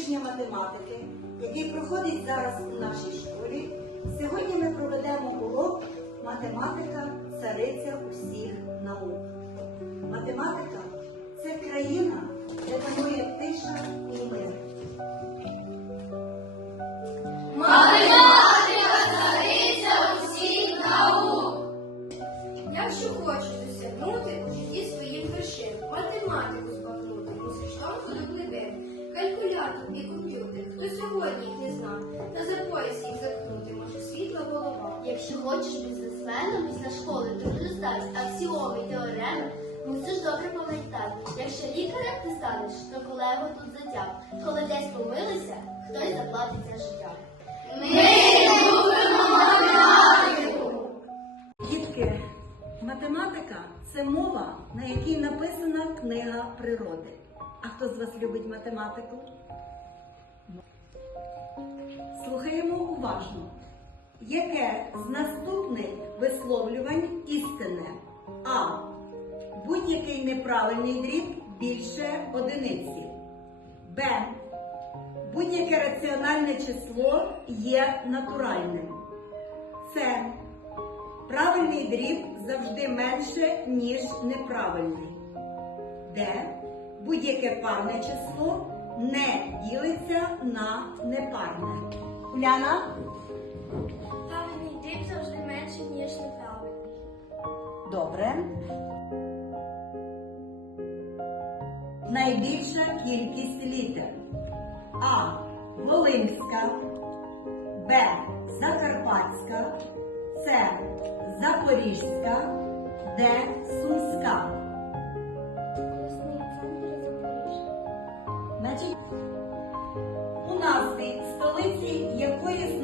тижня математики, який проходить зараз у нашій школі, сьогодні ми проведемо урок математика цариця усіх наук. Математика це країна, де панує тиша і мир. Якщо хочеш калькулятор і комп'ютер, хто сьогодні їх не знав, та за пояс їх заткнути може світла голова. Якщо хочеш бізнесменом після школи трудно здати аксіоми й теореми, мусиш добре пам'ятати. Якщо лікарем ти станеш, то колегу тут затяг. Коли десь помилися, хтось заплатить за життя. Дітки, математика це мова, на якій написана книга природи. А хто з вас любить математику? Слухаємо уважно. Яке з наступних висловлювань істинне? А. Будь-який неправильний дріб більше одиниці. Б. Будь-яке раціональне число є натуральним. С. Правильний дріб завжди менше, ніж неправильний. Де будь-яке парне число не ділиться на непарне. Уляна, Правильний дріб завжди менше, ніж неправильний. добре. Найбільша кількість літер. А. Волинська. Б. Закарпатська. С. Запорізька. Д. Сумська. У нас столиці якої з